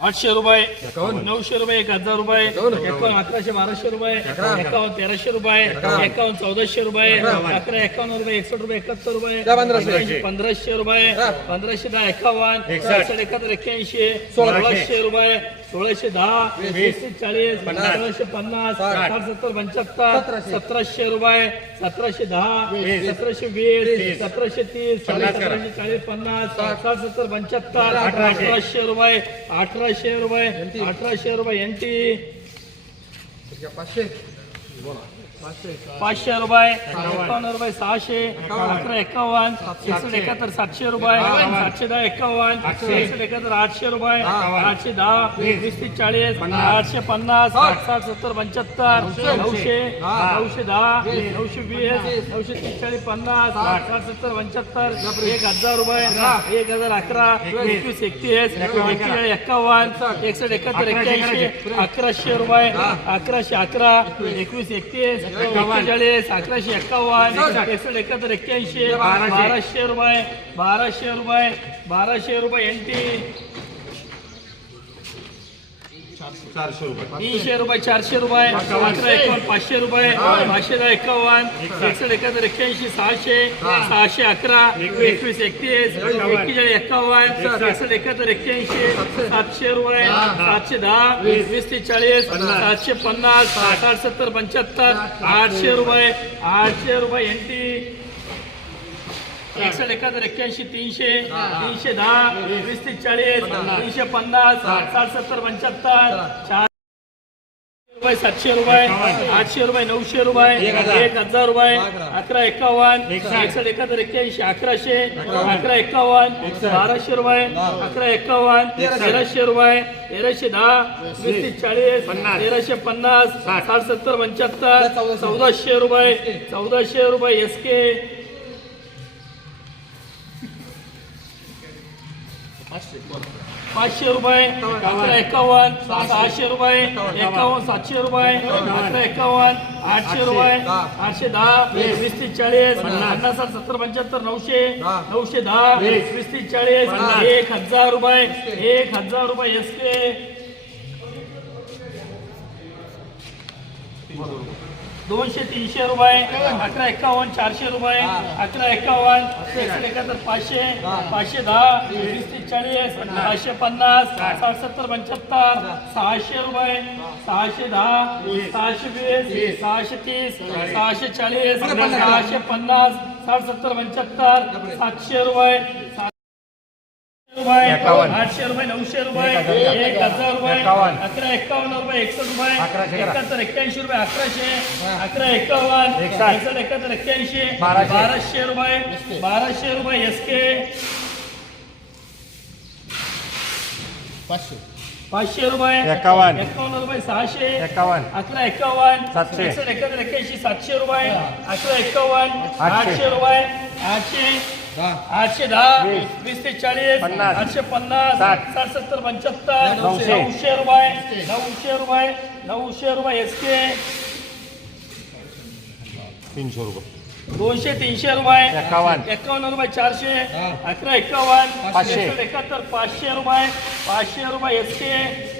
आठशे रुपये नऊशे रुपये एक हजार रुपये एकावन्न. अकराशे बाराशे रुपये एकावन्न. तेराशे रुपये एकावन्न. चौदाशे रुपये अकरा एकावन्न रुपये एकसष्ट रुपये एकाहत्तर रुपये पंधराशे रुपये. पंधराशे दहा एकावन्न एकसष्ट. एकाहत्तर एक्क्याऐंशी सोळाशे. रुपये सोळाशे दहा वीस. चाळीस सोळाशे पन्नास साठ. सत्तर पंच्याहत्तर सतराशे. रुपये सतराशे दहा सतराशे वीस सतराशे तीस सतराशे चाळीस पन्नास साठ. सत्तर पंच्याहत्तर अठराशे रुपये अठराशे रुपये अठराशे रुपये एन टी. पाचशे. बोला. रुपये एकावन्न. रुपये सहाशे अकरा एकावन्न. एकसष्ट एकाहत्तर सातशे रुपये. सातशे दहा एकावन्न. एकसष्ट एकाहत्तर आठशे रुपये. आठशे दहा वीस. तीस चाळीस आठशे पन्नास साठ. सत्तर पंच्याहत्तर नऊशे. नऊशे दहा. नऊशे वीस. नऊशे तीस चाळीस पन्नास साठ. सत्तर पंच्याहत्तर एक हजार रुपये एक हजार अकरा एकवीस. एकतीस एकतीस एकावन्न एकसष्ट. एकाहत्तर एक्क्याऐंशी अकराशे. रुपये अकराशे अकरा एकवीस एकतीस एक्केचाळीस अकराशे एक्कावन्न एकसष्ट एकाहत्तर एक्क्याऐंशी बाराशे. रुपये बाराशे रुपये बाराशे रुपये एनटी तीनशे रुपये चारशे रुपये अकरा एकावन्न पाचशे रुपये पाचशे दहा एकावन्न एकसष्ट एकाहत्तर एक्क्याऐंशी सहाशे सहाशे अकरा एकवीस एकतीस एक्केचाळीस एकावन्न एकसष्ट एकाहत्तर एक्क्याऐंशी सातशे रुपये सातशे दहा वीस ते चाळीस सातशे पन्नास साठ सत्तर पंच्याहत्तर आठशे रुपये आठशे रुपये एनटी एकसष्ट एकाहत्तर एक्क्याऐंशी तीनशे तीनशे दहा वीस. ते चाळीस तीनशे पन्नास साठ. सत्तर पंच्याहत्तर चार रुपये सातशे रुपये आठशे रुपये नऊशे रुपये एक हजार. रुपये अकरा. एकावन्न एकसष्ट. एकाहत्तर एक्क्याऐंशी अकराशे अकरा. एकावन्न बाराशे रुपये अकरा एकावन्न तेराशे रुपये तेराशे दहा वीस. तीस चाळीस तेराशे पन्नास साठ. सत्तर पंच्याहत्तर चौदाशे रुपये चौदाशे रुपये एस के. पाचशे रुपये. अकरा एकावन्न सहाशे. रुपये एकावन्न. सातशे रुपये अकरा एकावन्न आठशे रुपये आठशे दहा वीस. तीस चाळीस पन्नास. सत्तर पंच्याहत्तर नऊशे नऊशे दहा वीस. तीस चाळीस एक हजार रुपये एक हजार रुपये एस के. दोनशे तीनशे रुपये अकरा एकावन्न चारशे रुपये अकरा एकावन्न एकशे एकाहत्तर पाचशे पाचशे दहा वीस चाळीस पाचशे पन्नास साठ सत्तर पंच्याहत्तर सहाशे रुपये सहाशे दहा सहाशे वीस सहाशे तीस सहाशे चाळीस सहाशे पन्नास साठ सत्तर पंच्याहत्तर सातशे रुपये रुपये आठशे रुपये नऊशे रुपये एक हजार रुपये. अकरा एकावन्न रुपये एकसष्ट रुपये एकाहत्तर एक्क्याऐंशी रुपये अकराशे अकरा एकावन्न एकसष्ट. एकाहत्तर एक्क्याऐंशी बाराशे. रुपये बाराशे रुपये एस के पाचशे रुपये एकावन्न. एकावन्न रुपये सहाशे. एकावन्न. अकरा एकावन्न. सातशे. एकाहत्तर एक्क्याऐंशी सातशे रुपये. अकरा एकावन्न. आठशे रुपये आठशे. आठशे दहा वीस. ते चाळीस पन्नास. आठशे पन्नास साठ. साठ सत्तर पंच्याहत्तर नऊशे. नऊशे रुपये नऊशे रुपये नऊशे रुपये एस के तीनशे रुपये. दोनशे तीनशे रुपये. एकावन्न. एकावन्न रुपये चारशे. अकरा एकावन्न. पाचशे. एकाहत्तर पाचशे रुपये. पाचशे रुपये एस के